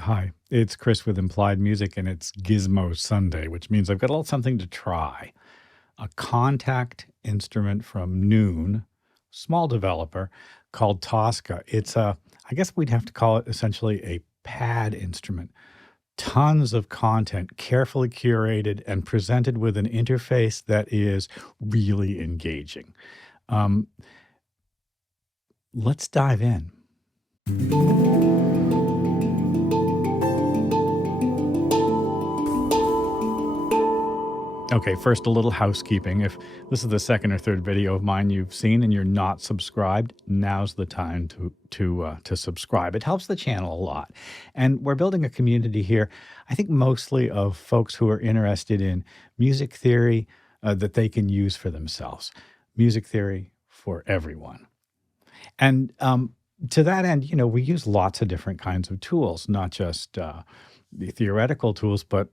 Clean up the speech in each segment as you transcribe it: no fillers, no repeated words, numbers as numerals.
Hi, it's Chris with Implied Music, and it's Gizmo Sunday, which means I've got a little something to try. A Kontakt instrument from Noon, small developer, called Toska. I guess we'd have to call it essentially a pad instrument. Tons of content, carefully curated and presented with an interface that is really engaging. Um, let's dive in. Okay, first a little housekeeping. If this is the second or third video of mine you've seen and you're not subscribed, now's the time to subscribe. It helps the channel a lot, and we're building a community here. I think mostly of folks who are interested in music theory that they can use for themselves. Music theory for everyone, and to that end, we use lots of different kinds of tools, not just the theoretical tools, but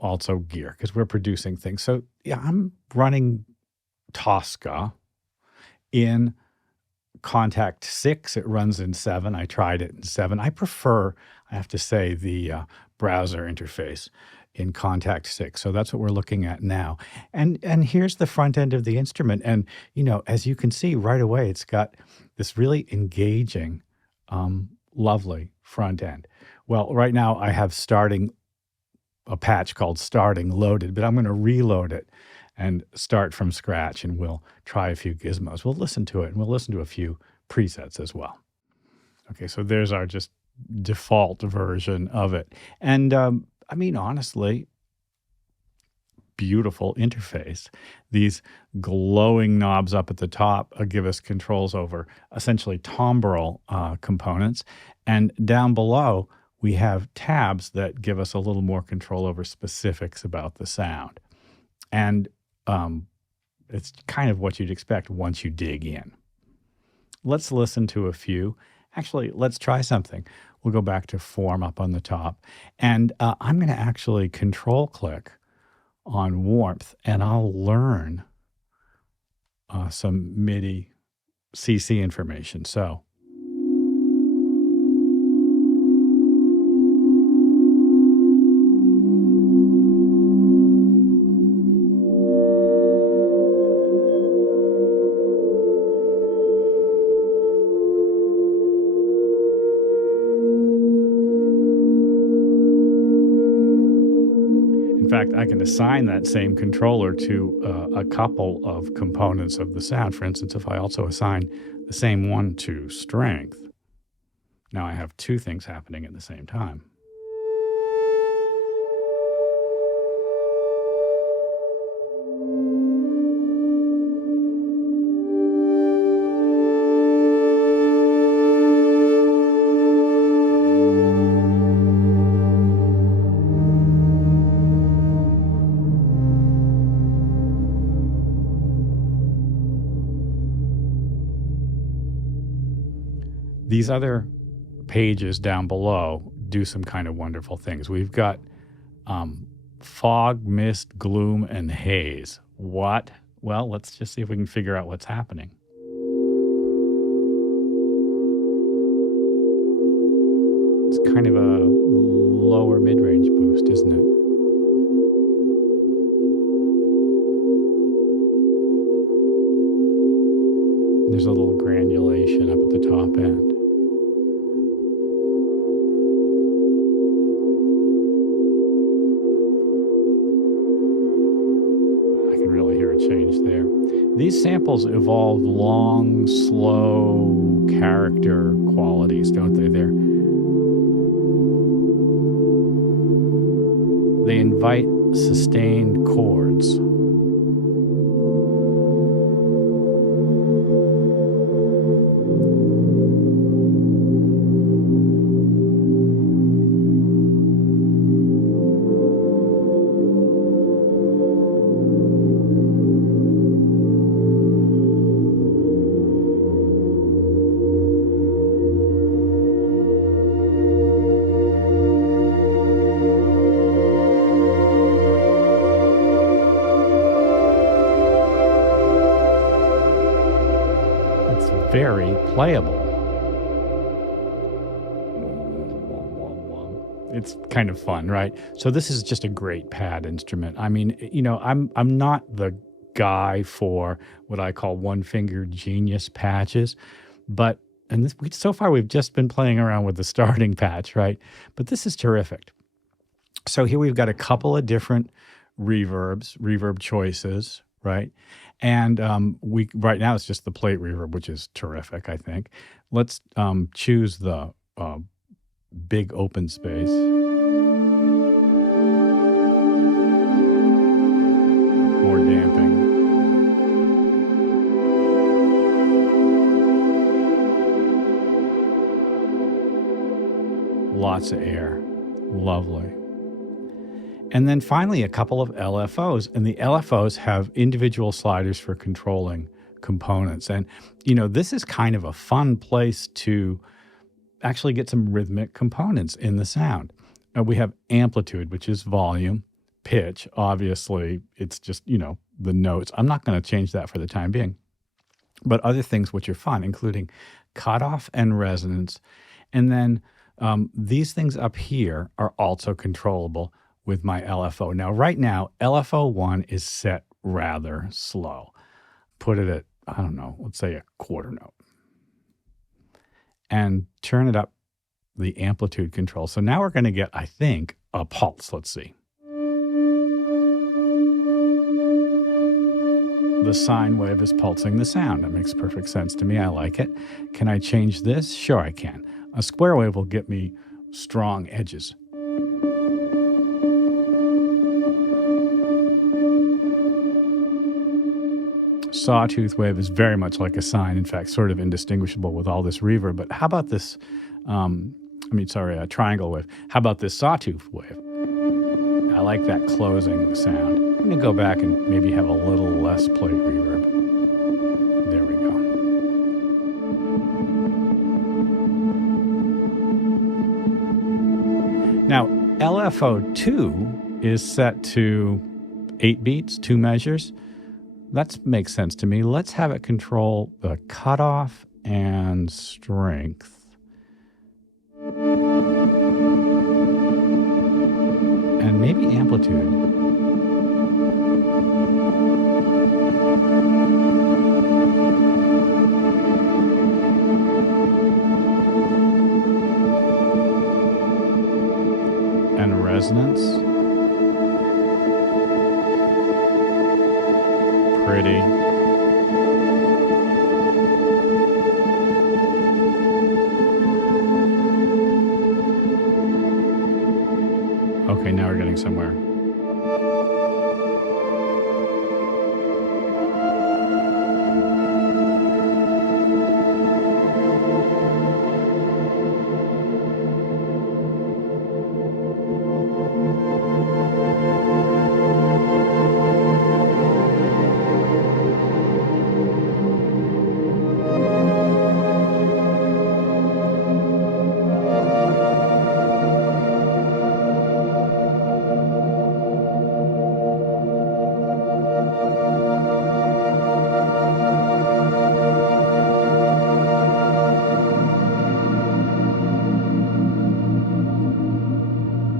also gear because we're producing things. So yeah, I'm running Toska in Kontakt 6. It runs in 7. I tried it in 7. I prefer, I have to say, the browser interface in Kontakt 6. So that's what we're looking at now. And here's the front end of the instrument. And as you can see right away, it's got this really engaging, lovely front end. Well, right now I have a patch called starting loaded, but I'm going to reload it and start from scratch, and we'll try a few gizmos. We'll listen to it, and we'll listen to a few presets as well. Okay, so there's our just default version of it. And honestly, beautiful interface. These glowing knobs up at the top give us controls over essentially timbral components. And down below, we have tabs that give us a little more control over specifics about the sound. And it's kind of what you'd expect once you dig in. Let's listen to a few. Actually, let's try something. We'll go back to form up on the top. And I'm going to actually control click on warmth, and I'll learn some MIDI CC information. So in fact, I can assign that same controller to a couple of components of the sound. For instance, if I also assign the same one to strength, now I have two things happening at the same time. These other pages down below do some kind of wonderful things. We've got fog, mist, gloom, and haze. What? Well, let's just see if we can figure out what's happening. It's kind of a lower mid-range boost, isn't it? There's a little granulation up at the top end. Change there. These samples evolve long, slow character qualities, don't they? They invite sustained chords. Very playable. It's kind of fun, right? So this is just a great pad instrument. I mean, I'm not the guy for what I call one-finger genius patches, but so far we've just been playing around with the starting patch, right? But this is terrific. So here we've got a couple of different reverb choices, right? And we right now it's just the plate reverb, which is terrific, I think. Let's choose the big open space. More damping. Lots of air. Lovely. And then finally, a couple of LFOs. And the LFOs have individual sliders for controlling components. And, this is kind of a fun place to actually get some rhythmic components in the sound. We have amplitude, which is volume, pitch. Obviously, it's just, the notes. I'm not going to change that for the time being. But other things which are fun, including cutoff and resonance. And then these things up here are also controllable with my LFO. Now, right now, LFO 1 is set rather slow. Put it at, I don't know, let's say a quarter note. And turn it up the amplitude control. So now we're going to get, I think, a pulse. Let's see. The sine wave is pulsing the sound. That makes perfect sense to me. I like it. Can I change this? Sure, I can. A square wave will get me strong edges. Sawtooth wave is very much like a sine, in fact, sort of indistinguishable with all this reverb. But how about this, a triangle wave. How about this sawtooth wave? I like that closing sound. I'm going to go back and maybe have a little less plate reverb. There we go. Now, LFO 2 is set to 8 beats, 2 measures. That makes sense to me. Let's have it control the cutoff and strength. And maybe amplitude. And resonance. Pretty. Okay, now we're getting somewhere.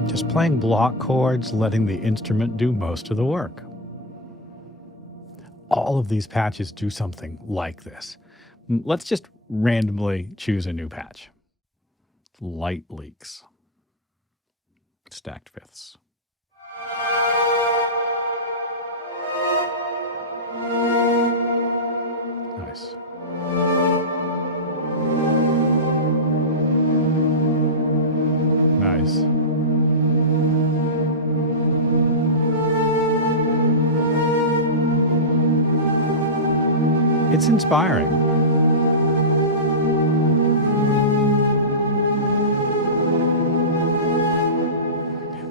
Just playing block chords, letting the instrument do most of the work. All of these patches do something like this. Let's just randomly choose a new patch. Light leaks. Stacked fifths. Nice. Nice. It's inspiring.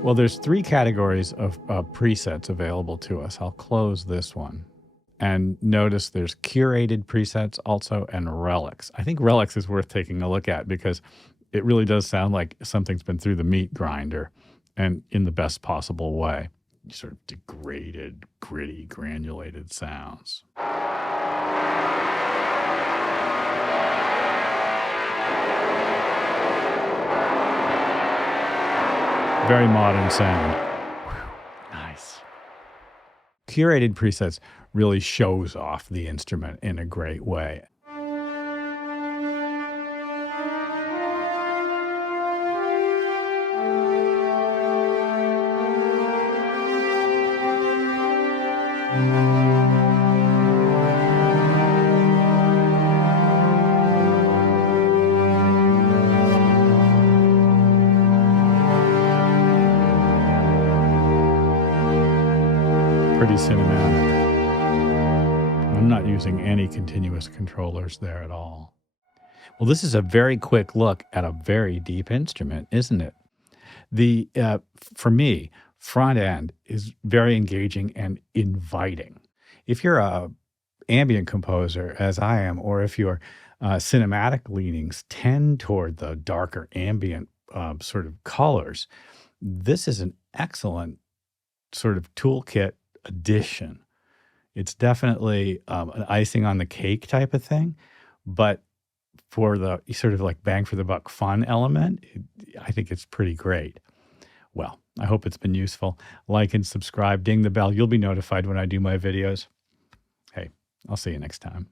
Well, there's 3 categories of presets available to us. I'll close this one. And notice there's curated presets also and relics. I think relics is worth taking a look at because it really does sound like something's been through the meat grinder and in the best possible way. Sort of degraded, gritty, granulated sounds. very modern sound. Nice. Curated presets really shows off the instrument in a great way. Pretty cinematic. I'm not using any continuous controllers there at all. Well, this is a very quick look at a very deep instrument, isn't it? For me, front end is very engaging and inviting. If you're a ambient composer, as I am, or if your cinematic leanings tend toward the darker ambient sort of colors, this is an excellent sort of toolkit addition. It's definitely an icing on the cake type of thing, but for the sort of like bang for the buck fun element, I think it's pretty great. Well, I hope it's been useful. Like and subscribe, ding the bell. You'll be notified when I do my videos. Hey, I'll see you next time.